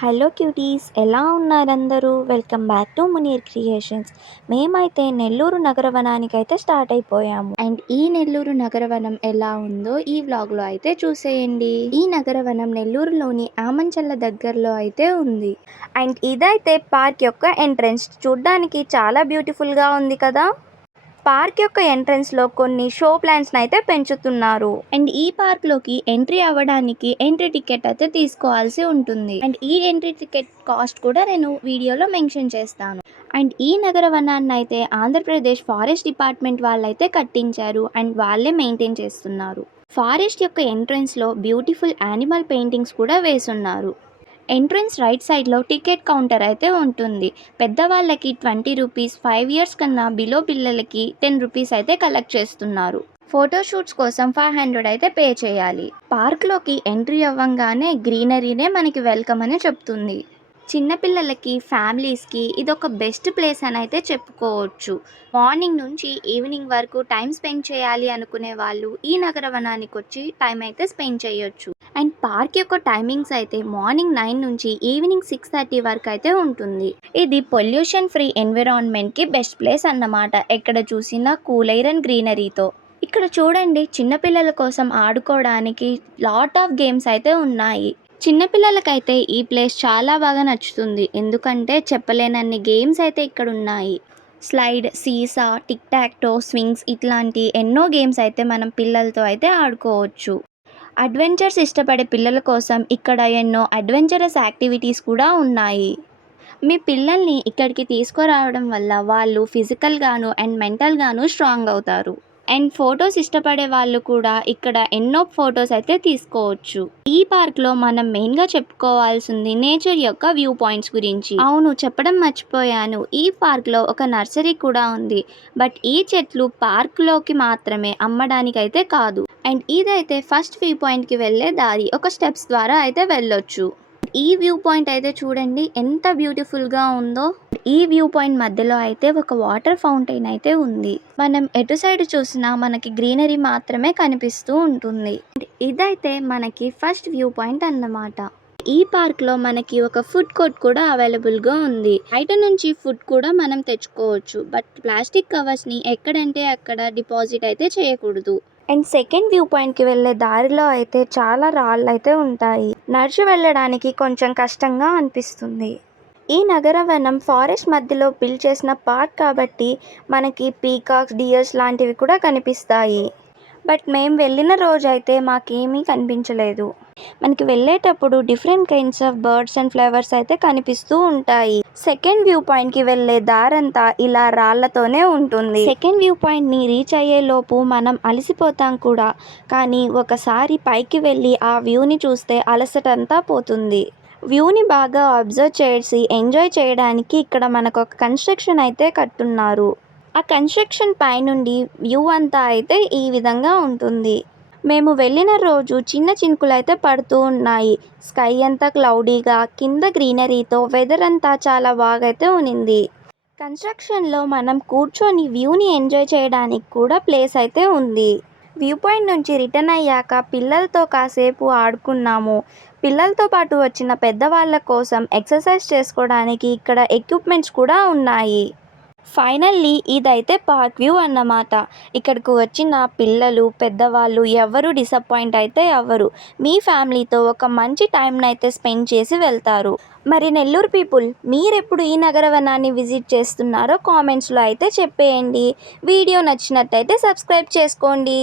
Hello cuties, ఎలా ఉన్నారందరూ? Welcome back to Munir Creations. మేమైతే నెల్లూరు నగరవనానికైతే స్టార్ట్ అయిపోయాము. అండ్ ఈ నెల్లూరు నగరవనం ఎలా ఉందో ఈ వ్లాగ్లో అయితే చూసేయండి. ఈ నగరవనం నెల్లూరులోని ఆమంచల్ల దగ్గరలో అయితే ఉంది. అండ్ ఇదైతే పార్క్ యొక్క ఎంట్రన్స్. చూడ్డానికి చాలా బ్యూటిఫుల్గా ఉంది కదా. పార్క్ యొక్క ఎంట్రన్స్లో కొన్ని షో ప్లాంట్స్ని అయితే పెంచుతున్నారు. అండ్ ఈ పార్క్లోకి ఎంట్రీ అవ్వడానికి ఎంట్రీ టికెట్ అయితే తీసుకోవాల్సి ఉంటుంది. అండ్ ఈ ఎంట్రీ టికెట్ కాస్ట్ కూడా నేను వీడియోలో మెన్షన్ చేస్తాను. అండ్ ఈ నగరవనాన్ని అయితే ఆంధ్రప్రదేశ్ ఫారెస్ట్ డిపార్ట్మెంట్ వాళ్ళైతే కట్టించారు అండ్ వాళ్ళే మెయింటైన్ చేస్తున్నారు. ఫారెస్ట్ యొక్క ఎంట్రన్స్లో బ్యూటిఫుల్ యానిమల్ పెయింటింగ్స్ కూడా వేసున్నారు. ఎంట్రన్స్ రైట్ సైడ్లో టికెట్ కౌంటర్ అయితే ఉంటుంది. పెద్దవాళ్ళకి 20 రూపీస్, 5 ఇయర్స్ కన్నా బిలో పిల్లలకి 10 రూపీస్ అయితే కలెక్ట్ చేస్తున్నారు. ఫోటోషూట్స్ కోసం 500 అయితే పే చేయాలి. పార్క్లోకి ఎంట్రీ అవ్వంగానే గ్రీనరీనే మనకి వెల్కమ్ అని చెప్తుంది. చిన్నపిల్లలకి, ఫ్యామిలీస్కి ఇదొక బెస్ట్ ప్లేస్ అని అయితే చెప్పుకోవచ్చు. మార్నింగ్ నుంచి ఈవినింగ్ వరకు టైం స్పెండ్ చేయాలి అనుకునే వాళ్ళు ఈ నగరవనానికి వచ్చి టైం అయితే స్పెండ్ చేయొచ్చు. అండ్ పార్క్ యొక్క టైమింగ్స్ అయితే మార్నింగ్ 9 నుంచి ఈవినింగ్ 6:30 వరకు అయితే ఉంటుంది. ఇది పొల్యూషన్ ఫ్రీ ఎన్విరాన్మెంట్కి బెస్ట్ ప్లేస్ అన్నమాట. ఎక్కడ చూసినా కూల్ ఎయిర్ అండ్ గ్రీనరీతో. ఇక్కడ చూడండి, చిన్నపిల్లల కోసం ఆడుకోవడానికి లాట్ ఆఫ్ గేమ్స్ అయితే ఉన్నాయి. చిన్నపిల్లలకైతే ఈ ప్లేస్ చాలా బాగా నచ్చుతుంది. ఎందుకంటే చెప్పలేనన్ని గేమ్స్ అయితే ఇక్కడ ఉన్నాయి. స్లైడ్, సీసా, టిక్ టాక్ టో, స్వింగ్స్ ఇట్లాంటి ఎన్నో గేమ్స్ అయితే మనం పిల్లలతో అయితే ఆడుకోవచ్చు. అడ్వెంచర్స్ ఇష్టపడే పిల్లల కోసం ఇక్కడ ఎన్నో అడ్వెంచరస్ యాక్టివిటీస్ కూడా ఉన్నాయి. మీ పిల్లల్ని ఇక్కడికి తీసుకురావడం వల్ల వాళ్ళు ఫిజికల్గాను అండ్ మెంటల్గాను స్ట్రాంగ్ అవుతారు. అండ్ ఫొటోస్ ఇష్టపడే వాళ్ళు కూడా ఇక్కడ ఎన్నో ఫొటోస్ అయితే తీసుకోవచ్చు. ఈ పార్క్లో మనం మెయిన్గా చెప్పుకోవాల్సింది నేచర్ యొక్క వ్యూ పాయింట్స్ గురించి. అవును, చెప్పడం మర్చిపోయాను. ఈ పార్క్లో ఒక నర్సరీ కూడా ఉంది. బట్ ఈ చెట్లు పార్క్లోకి మాత్రమే, అమ్మడానికి అయితే కాదు. అండ్ ఇదైతే ఫస్ట్ వ్యూ పాయింట్కి వెళ్ళే దారి. ఒక స్టెప్స్ ద్వారా అయితే వెళ్ళొచ్చు. ఈ వ్యూ పాయింట్ అయితే చూడండి ఎంత బ్యూటిఫుల్గా ఉందో. ఈ వ్యూ పాయింట్ మధ్యలో అయితే ఒక వాటర్ ఫౌంటైన్ అయితే ఉంది. మనం ఎటు సైడ్ చూసినా మనకి గ్రీనరీ మాత్రమే కనిపిస్తూ ఉంటుంది. ఇదైతే మనకి ఫస్ట్ వ్యూ పాయింట్ అన్నమాట. ఈ పార్క్లో మనకి ఒక ఫుడ్ కోర్ట్ కూడా అవైలబుల్గా ఉంది. బయట నుంచి ఫుడ్ కూడా మనం తెచ్చుకోవచ్చు. బట్ ప్లాస్టిక్ కవర్స్ని ఎక్కడంటే అక్కడ డిపాజిట్ అయితే చేయకూడదు. అండ్ సెకండ్ వ్యూ పాయింట్కి వెళ్ళే దారిలో అయితే చాలా రాళ్ళు అయితే ఉంటాయి. నడిచి వెళ్ళడానికి కొంచెం కష్టంగా అనిపిస్తుంది. ఈ నగరవనం ఫారెస్ట్ మధ్యలో బిల్డ్ చేసిన పార్క్ కాబట్టి మనకి పీకాక్స్, డియర్స్ లాంటివి కూడా కనిపిస్తాయి. బట్ మేము వెళ్ళిన రోజు అయితే మాకేమీ కనిపించలేదు. మనకి వెళ్ళేటప్పుడు different kinds of birds and flowers అయితే కనిపిస్తూ ఉంటాయి. సెకండ్ వ్యూ పాయింట్కి వెళ్ళే దారంతా ఇలా రాళ్లతోనే ఉంటుంది. సెకండ్ వ్యూ పాయింట్ని రీచ్ అయ్యే లోపు మనం అలసిపోతాం కూడా. కానీ ఒకసారి పైకి వెళ్ళి ఆ వ్యూని చూస్తే అలసటంతా పోతుంది. వ్యూని బాగా అబ్జర్వ్ చేసి ఎంజాయ్ చేయడానికి ఇక్కడ మనకు ఒక కన్స్ట్రక్షన్ అయితే కట్టున్నారు. ఆ కన్స్ట్రక్షన్ పైనుండి వ్యూ అంతా అయితే ఈ విధంగా ఉంటుంది. మేము వెళ్ళిన రోజు చిన్న చినుకులు అయితే పడుతూ ఉన్నాయి. స్కై అంతా క్లౌడీగా, కింద గ్రీనరీతో వెదర్ అంతా చాలా బాగా అయితే ఉన్నింది. కన్స్ట్రక్షన్లో మనం కూర్చొని వ్యూని ఎంజాయ్ చేయడానికి కూడా ప్లేస్ అయితే ఉంది. వ్యూ పాయింట్ నుంచి రిటర్న్ అయ్యాక పిల్లలతో కాసేపు ఆడుకున్నాము. పిల్లలతో పాటు వచ్చిన పెద్దవాళ్ళ కోసం ఎక్సర్సైజ్ చేసుకోవడానికి ఇక్కడ ఎక్విప్మెంట్స్ కూడా ఉన్నాయి. ఫైనల్లీ ఇదైతే పార్క్ వ్యూ అన్నమాట. ఇక్కడికి వచ్చిన పిల్లలు, పెద్దవాళ్ళు ఎవరు డిసప్పాయింట్ అయితే అవ్వరు. మీ ఫ్యామిలీతో ఒక మంచి టైంని అయితే స్పెండ్ చేసి వెళ్తారు. మరి నెల్లూరు పీపుల్, మీరెప్పుడు ఈ నగరవనాన్ని విజిట్ చేస్తున్నారో కామెంట్స్లో అయితే చెప్పేయండి. వీడియో నచ్చినట్టయితే సబ్స్క్రైబ్ చేసుకోండి.